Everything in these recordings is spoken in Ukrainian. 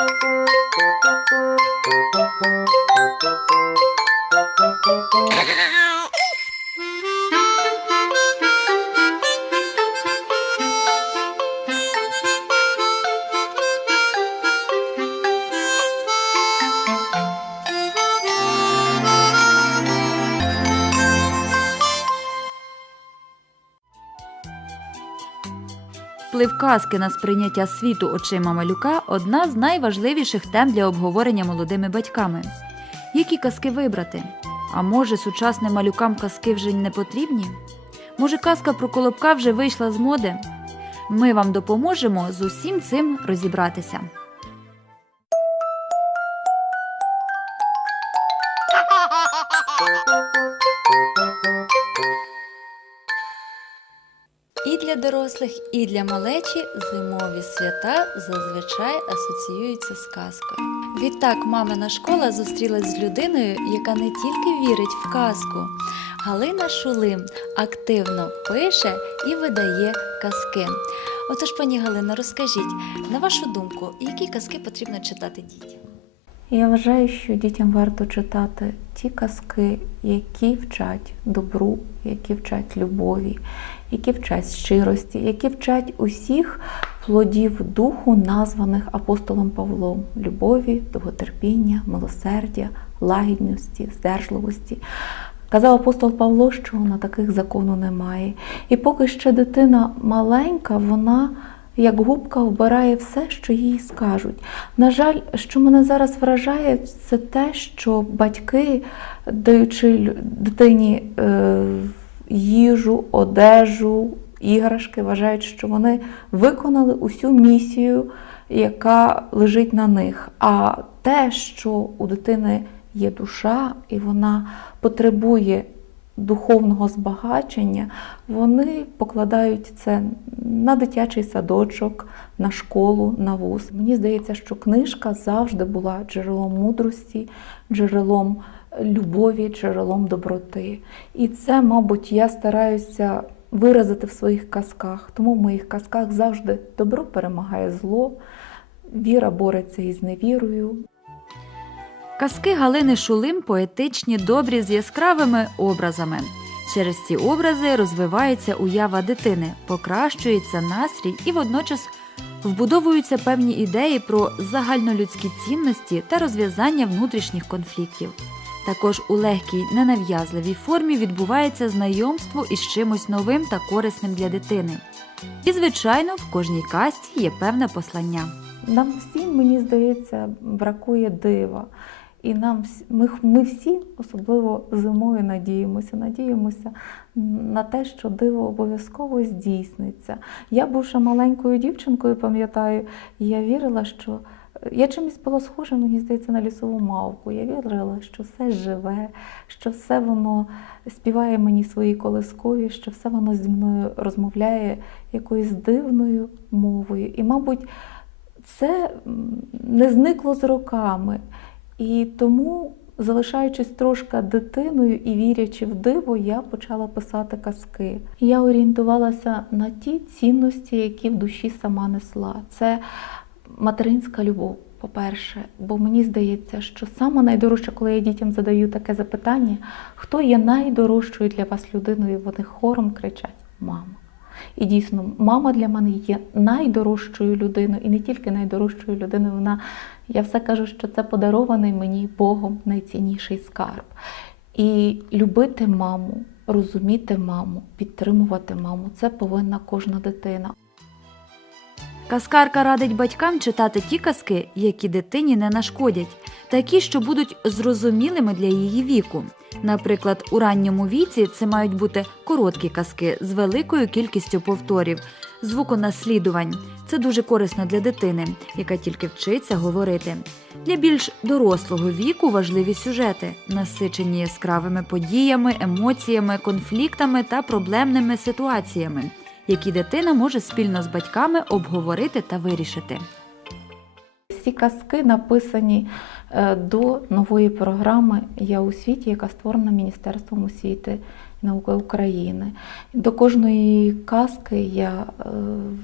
Thank you. Вплив казки на сприйняття світу очима малюка одна з найважливіших тем для обговорення молодими батьками. Які казки вибрати? А може, сучасним малюкам казки вже не потрібні? Може, казка про колобка вже вийшла з моди? Ми вам допоможемо з усім цим розібратися. Дорослих, і для малечі зимові свята зазвичай асоціюються з казкою. Відтак, мамина школа зустрілась з людиною, яка не тільки вірить в казку. Галина Шулим активно пише і видає казки. Отож, пані Галина, розкажіть, на вашу думку, які казки потрібно читати дітям? Я вважаю, що дітям варто читати ті казки, які вчать добру, які вчать любові, які вчать щирості, які вчать усіх плодів духу, названих апостолом Павлом любові, довготерпіння, милосердя, лагідності, здержливості. Казав апостол Павло, що на таких закону немає. І поки ще дитина маленька, вона як губка обирає все, що їй скажуть. На жаль, що мене зараз вражає, це те, що батьки, даючи дитині е, їжу, одежу, іграшки, вважають, що вони виконали усю місію, яка лежить на них. А те, що у дитини є душа, і вона потребує духовного збагачення, вони покладають це на дитячий садочок, на школу, на вуз. Мені здається, що книжка завжди була джерелом мудрості, джерелом любові, джерелом доброти. І це, мабуть, я стараюся виразити в своїх казках. Тому в моїх казках завжди добро перемагає зло, віра бореться із невірою, Казки Галини Шулим поетичні, добрі з яскравими образами. Через ці образи розвивається уява дитини, покращується настрій і водночас вбудовуються певні ідеї про загальнолюдські цінності та розв'язання внутрішніх конфліктів. Також у легкій, ненав'язливій формі відбувається знайомство із чимось новим та корисним для дитини. І, звичайно, в кожній казці є певне послання. Нам всім, мені здається, бракує дива. І нам ми, ми всі, особливо зимою, надіємося, надіємося на те, що диво обов'язково здійсниться. Я, бувши маленькою дівчинкою, пам'ятаю, я вірила, що я чимось була схожа, мені здається, на лісову мавку. Я вірила, що все живе, що все воно співає мені свої колискові, що все воно зі мною розмовляє якоюсь дивною мовою. І, мабуть, це не зникло з роками. І тому, залишаючись трошки дитиною і вірячи в диво, я почала писати казки. Я орієнтувалася на ті цінності, які в душі сама несла. Це материнська любов, по-перше, бо мені здається, що саме найдорожче, коли я дітям задаю таке запитання, хто є найдорожчою для вас людиною, вони хором кричать Мама. І дійсно, мама для мене є найдорожчою людиною, і не тільки найдорожчою людиною, вона, я все кажу, що це подарований мені Богом найцінніший скарб. І любити маму, розуміти маму, підтримувати маму це повинна кожна дитина. Казкарка радить батькам читати ті казки, які дитині не нашкодять, такі, що будуть зрозумілими для її віку. Наприклад, у ранньому віці це мають бути короткі казки з великою кількістю повторів, звуконаслідувань. Це дуже корисно для дитини, яка тільки вчиться говорити. Для більш дорослого віку важливі сюжети, насичені яскравими подіями, емоціями, конфліктами та проблемними ситуаціями, які дитина може спільно з батьками обговорити та вирішити. Всі казки написані е, до нової програми Я у світі, яка створена Міністерством освіти і науки України. До кожної казки я е,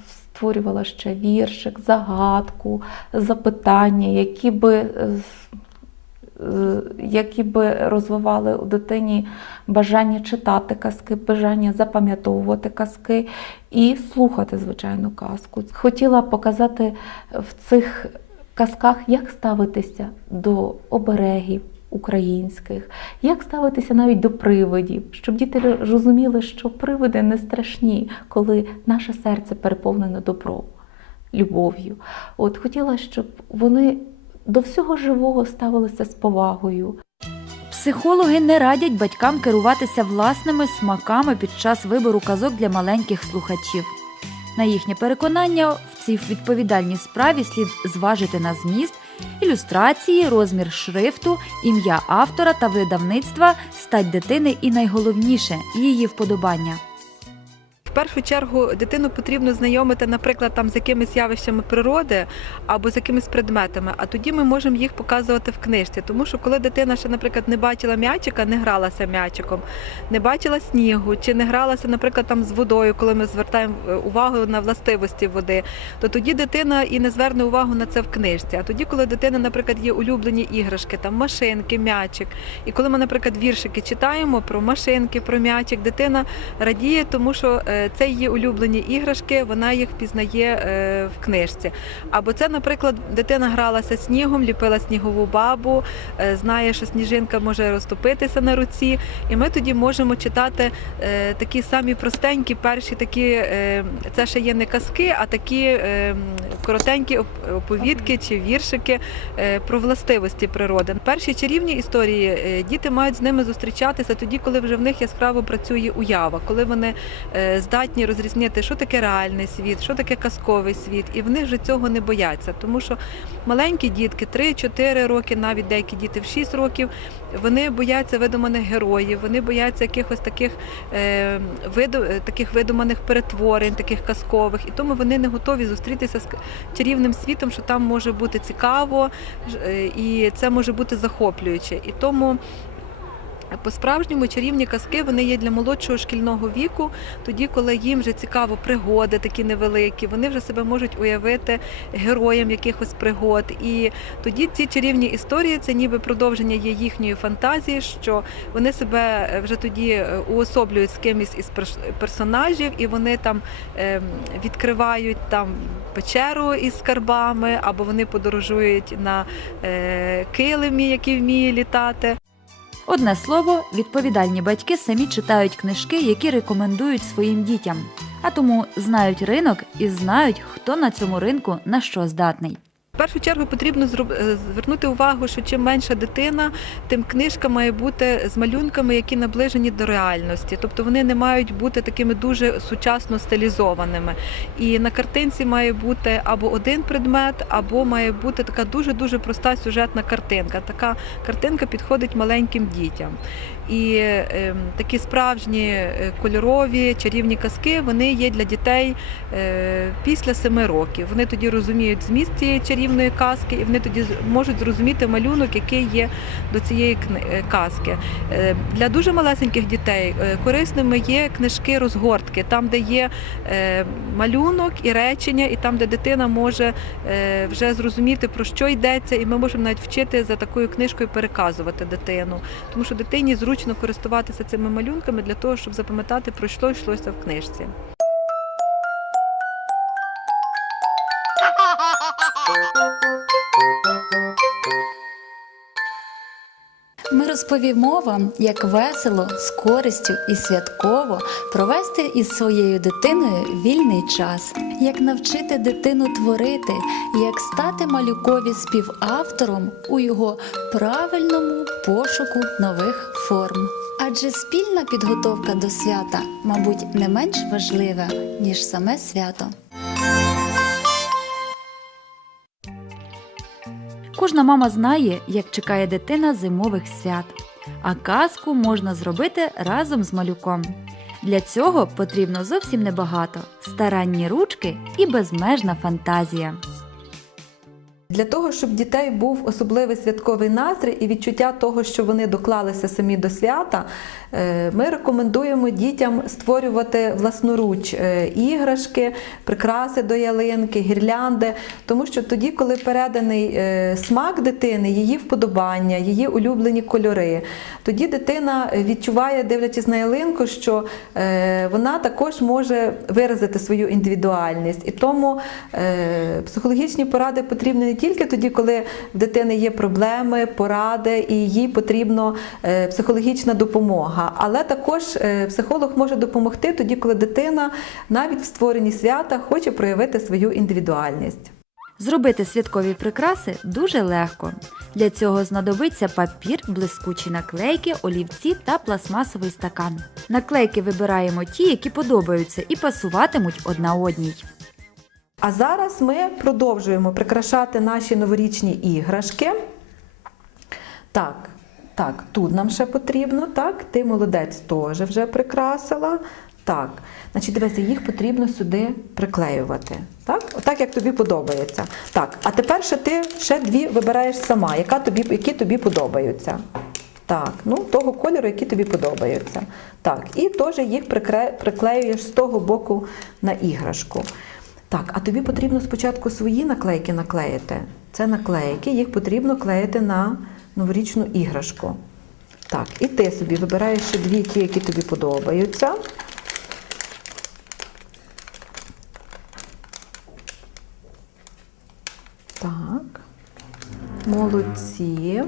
створювала ще віршик, загадку, запитання, які би, е, які би розвивали у дитині бажання читати казки, бажання запам'ятовувати казки і слухати, звичайно, казку. Хотіла показати в цих казках, як ставитися до оберегів українських, як ставитися навіть до привидів, щоб діти розуміли, що привиди не страшні, коли наше серце переповнене добром, любов'ю. От хотіла, щоб вони до всього живого ставилися з повагою. Психологи не радять батькам керуватися власними смаками під час вибору казок для маленьких слухачів. На їхнє переконання, в цій відповідальній справі слід зважити на зміст, ілюстрації, розмір шрифту, ім'я автора та видавництва, стать дитини і найголовніше її вподобання. Першу чергу дитину потрібно знайомити, наприклад, там з якимись явищами природи або з якимись предметами, а тоді ми можемо їх показувати в книжці. Тому що коли дитина ще, наприклад, не бачила м'ячика, не гралася м'ячиком, не бачила снігу, чи не гралася, наприклад, там з водою, коли ми звертаємо е, увагу на властивості води, то тоді дитина і не зверне увагу на це в книжці. А тоді, коли дитина, наприклад, є улюблені іграшки, там машинки, м'ячик, і коли ми, наприклад, віршики читаємо про машинки, про м'ячик, дитина радіє, тому що е, це її улюблені іграшки, вона їх впізнає е, в книжці. Або це, наприклад, дитина гралася снігом, ліпила снігову бабу, е, знає, що сніжинка може розтопитися на руці, і ми тоді можемо читати е, такі самі простенькі, перші такі, це ще є не казки, а такі коротенькі оповідки чи віршики про властивості природи. Перші чарівні історії діти мають з ними зустрічатися тоді, коли вже в них яскраво працює уява, коли вони е, здатні розрізнити, що таке реальний світ, що таке казковий світ, і вони вже цього не бояться, тому що маленькі дітки, 3-4 роки, навіть деякі діти в 6 років, вони бояться видуманих героїв, вони бояться якихось таких е, виду, е, таких видуманих перетворень, таких казкових, і тому вони не готові зустрітися з чарівним світом, що там може бути цікаво, е, і це може бути захоплююче. І тому по-справжньому чарівні казки вони є для молодшого шкільного віку, тоді, коли їм вже цікаво пригоди такі невеликі, вони вже себе можуть уявити героєм якихось пригод. І тоді ці чарівні історії це ніби продовження є їхньої фантазії, що вони себе е, вже тоді е, уособлюють з кимось із персонажів, і вони там ем, відкривають там печеру із скарбами, або вони подорожують на е, килимі, який вміє літати. Одне слово, відповідальні батьки самі читають книжки, які рекомендують своїм дітям, а тому знають ринок і знають, хто на цьому ринку на що здатний. В першу чергу потрібно е, звернути увагу, що чим менша дитина, тим книжка має бути з малюнками, які наближені до реальності. Тобто вони не мають бути такими дуже сучасно стилізованими. І на картинці має бути або один предмет, або має бути така дуже дуже проста сюжетна картинка. Така картинка підходить маленьким дітям. І е, такі справжні е, кольорові чарівні казки вони є для дітей е, після семи років. Вони тоді розуміють зміст цієї чарівної казки, і вони тоді можуть зрозуміти малюнок, який є до цієї е, казки. Е, Для дуже малесеньких дітей е, корисними є книжки розгортки, там, де є малюнок і речення, і там, де дитина може вже зрозуміти, про що йдеться, і ми можемо навіть вчити за такою книжкою переказувати дитину. Тому що дитині зручно користуватися цими малюнками для того, щоб запам'ятати, про що йшлося в книжці. Ми розповімо вам, як весело, з користю і святково провести із своєю дитиною вільний час, як навчити дитину творити, як стати малюкові співавтором у його правильному пошуку нових форм. Адже спільна підготовка до свята, мабуть, не менш важлива, ніж саме свято. Кожна мама знає, як чекає дитина зимових свят, а казку можна зробити разом з малюком. Для цього потрібно зовсім небагато старанні ручки і безмежна фантазія. Для того, щоб дітей був особливий святковий настрій і відчуття того, що вони доклалися самі до свята, е, ми рекомендуємо дітям створювати власноруч е, іграшки, прикраси до ялинки, гірлянди, тому що тоді, коли переданий е, смак дитини, її вподобання, її улюблені кольори, тоді дитина відчуває, дивлячись на ялинку, що вона також може виразити свою індивідуальність. І тому психологічні поради потрібні тільки тоді, коли в дитини є проблеми, поради, і їй потрібна е, психологічна допомога. Але також е, психолог може допомогти тоді, коли дитина навіть в створенні свята хоче проявити свою індивідуальність. Зробити святкові прикраси дуже легко. Для цього знадобиться папір, блискучі наклейки, олівці та пластмасовий стакан. Наклейки вибираємо ті, які подобаються і пасуватимуть одна одній. А зараз ми продовжуємо прикрашати наші новорічні іграшки. Так, так, тут нам ще потрібно, так, ти молодець теж вже прикрасила. Так, значить, дивися, їх потрібно сюди приклеювати. Так, отак, як тобі подобається. Так, а тепер ще ти ще дві вибираєш сама, яка тобі, які тобі подобаються. Так, ну того кольору, які тобі подобаються. Так, і теж їх приклеюєш з того боку на іграшку. Так, а тобі потрібно спочатку свої наклейки наклеїти. Це наклейки, їх потрібно клеїти на новорічну іграшку. Так, і ти собі вибираєш ще дві ті, які тобі подобаються. Так. Молодці.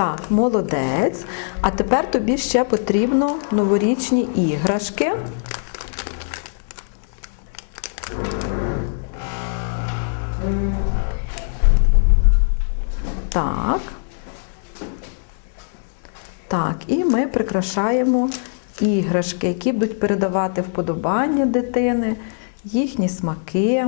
Так, молодець. А тепер тобі ще потрібно новорічні іграшки. Так. Так, і ми прикрашаємо іграшки, які будуть передавати вподобання дитини, їхні смаки.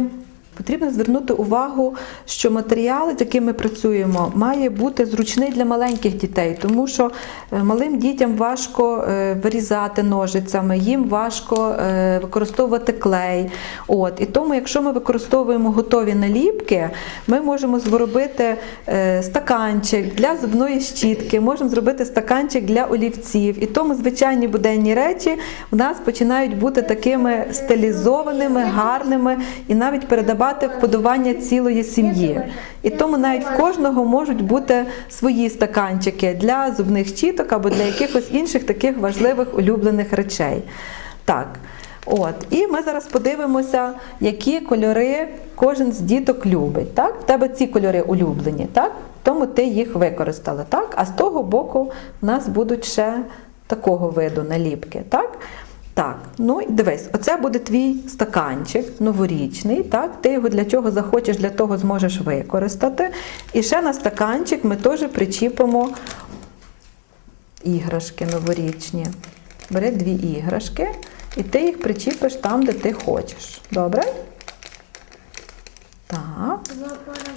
Потрібно звернути увагу, що матеріал, з яким ми працюємо, має бути зручний для маленьких дітей, тому що е, малим дітям важко е, вирізати ножицями, їм важко е, використовувати клей. От. І тому, якщо ми використовуємо готові наліпки, ми можемо зробити стаканчик для зубної щітки, можемо зробити стаканчик для олівців. І тому звичайні буденні речі в нас починають бути такими стилізованими, гарними і навіть передавати вподобання цілої сім'ї. І тому навіть в кожного можуть бути свої стаканчики для зубних щіток або для якихось інших таких важливих улюблених речей. Так. От, і ми зараз подивимося, які кольори кожен з діток любить. Так? В тебе ці кольори улюблені, так? тому ти їх використала. Так? А з того боку в нас будуть ще такого виду наліпки. Так? Так, ну і дивись, оце буде твій стаканчик новорічний. Так, ти його для чого захочеш, для того зможеш використати. І ще на стаканчик ми теж причіпимо іграшки новорічні. Бери дві іграшки, і ти їх причіпиш там, де ти хочеш. Добре? Так.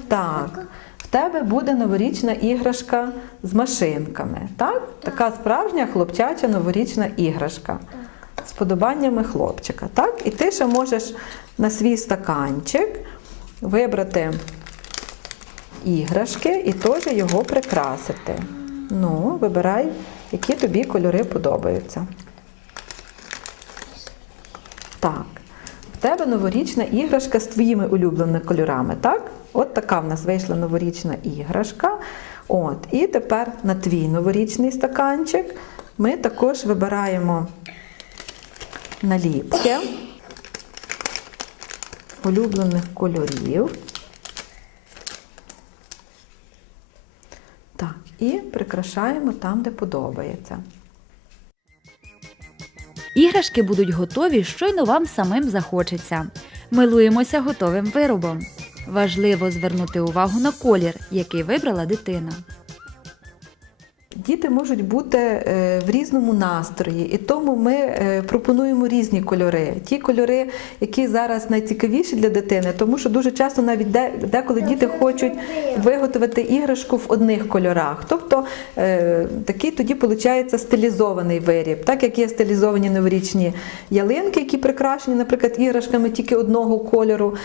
Так. В тебе буде новорічна іграшка з машинками. Так? Така справжня хлопчача новорічна іграшка. З подобаннями хлопчика. Так? І ти ще можеш на свій стаканчик вибрати іграшки і теж його прикрасити. Ну, вибирай, які тобі кольори подобаються. Так. В тебе новорічна іграшка з твоїми улюбленими кольорами, так? От така в нас вийшла новорічна іграшка. От. І тепер на твій новорічний стаканчик ми також вибираємо наліпки улюблених кольорів. Так, і прикрашаємо там, де подобається. Іграшки будуть готові, щойно вам самим захочеться. Милуємося готовим виробом. Важливо звернути увагу на колір, який вибрала дитина. Діти можуть бути е, в різному настрої, і тому ми е, пропонуємо різні кольори. Ті кольори, які зараз найцікавіші для дитини, тому що дуже часто навіть де- деколи діти хочуть виготовити іграшку в одних кольорах. Тобто е, такий тоді виходить стилізований виріб, так як є стилізовані новорічні ялинки, які прикрашені, наприклад, іграшками тільки одного кольору.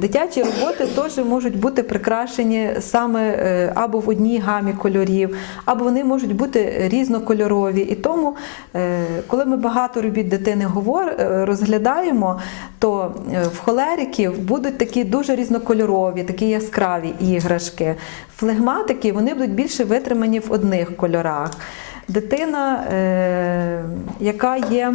Дитячі роботи теж можуть бути прикрашені саме або в одній гамі кольорів, або вони можуть бути різнокольорові. І тому, е, коли ми багато робіт дитини е, розглядаємо, то е, в холериків будуть такі дуже різнокольорові, такі яскраві іграшки. Флегматики вони будуть більше витримані в одних кольорах. Дитина, яка є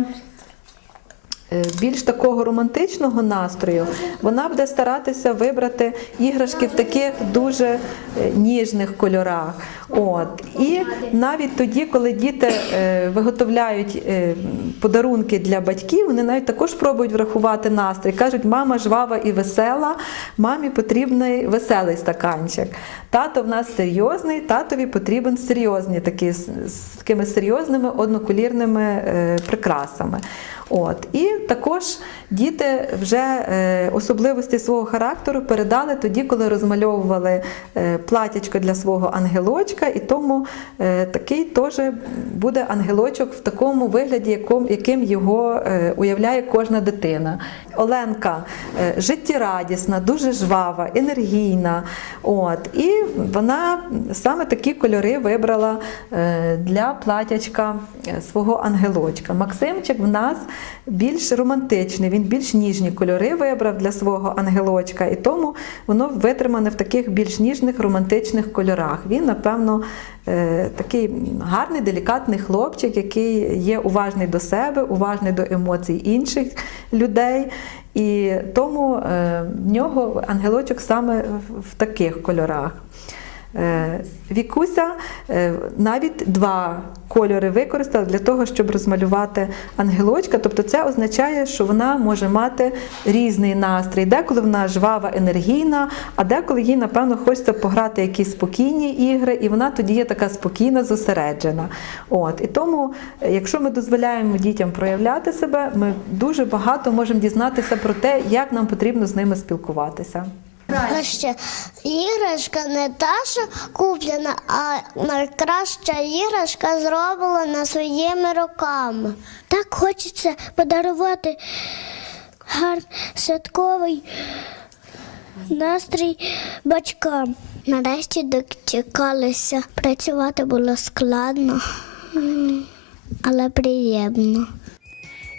більш такого романтичного настрою, вона буде старатися вибрати іграшки в таких дуже е, ніжних кольорах. От. І навіть тоді, коли діти е, виготовляють е, подарунки для батьків, вони навіть також пробують врахувати настрій. Кажуть, мама жвава і весела, мамі потрібний веселий стаканчик. Тато в нас серйозний, татові потрібен серйозні такі з, такими серйозними одноколірними е, прикрасами. От. І також діти вже е, особливості свого характеру передали тоді, коли розмальовували е, платячко для свого ангелочка, і тому е, такий теж буде ангелочок в такому вигляді, яким його уявляє кожна дитина. Оленка життєрадісна, дуже жвава, енергійна. От. І вона саме такі кольори вибрала для платячка свого ангелочка. Максимчик в нас більш романтичний, він більш ніжні кольори вибрав для свого ангелочка, і тому воно витримане в таких більш ніжних романтичних кольорах. Він, напевно, е, такий гарний, делікатний хлопчик, який є уважний до себе, уважний до емоцій інших людей. І тому е, в нього ангелочок саме в таких кольорах. Е, Вікуся е, навіть два кольори використала для того, щоб розмалювати ангелочка. Тобто це означає, що вона може мати різний настрій. Деколи вона жвава, енергійна, а деколи їй, напевно, хочеться пограти якісь спокійні ігри, і вона тоді є така спокійна, зосереджена. От. І тому, якщо ми дозволяємо дітям проявляти себе, ми дуже багато можемо дізнатися про те, як нам потрібно з ними спілкуватися. А ще іграшка не та, що куплена, а найкраща іграшка зроблена своїми руками. Так хочеться подарувати гарний святковий настрій батькам. Нарешті дочекалися. Працювати було складно, але приємно.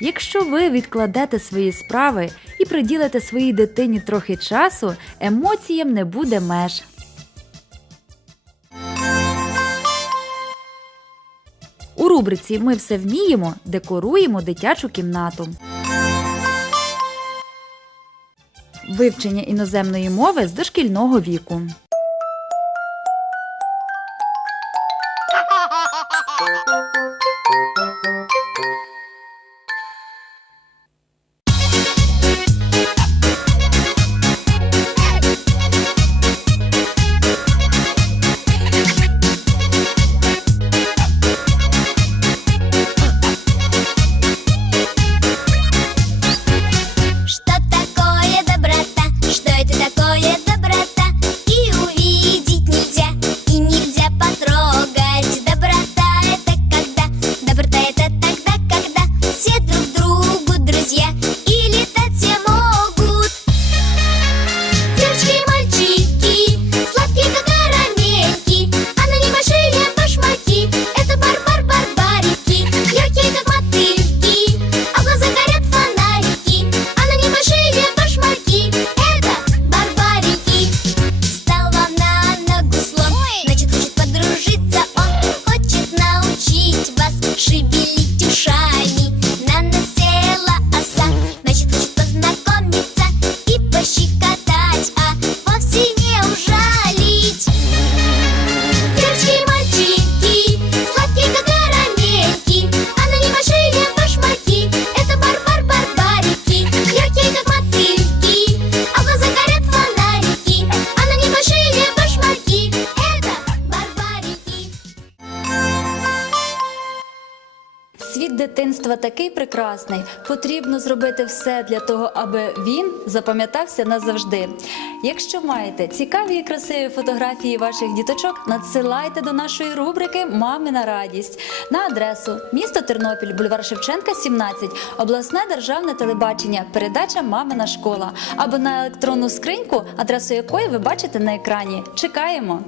Якщо ви відкладете свої справи і приділите своїй дитині трохи часу, емоціям не буде меж. У рубриці Ми все вміємо декоруємо дитячу кімнату. Вивчення іноземної мови з дошкільного віку. Такий прекрасний. Потрібно зробити все для того, аби він запам'ятався назавжди. Якщо маєте цікаві і красиві фотографії ваших діточок, надсилайте до нашої рубрики Мамина радість на адресу місто Тернопіль, бульвар Шевченка, 17, обласне державне телебачення, передача Мамина школа або на електронну скриньку, адресу якої ви бачите на екрані. Чекаємо.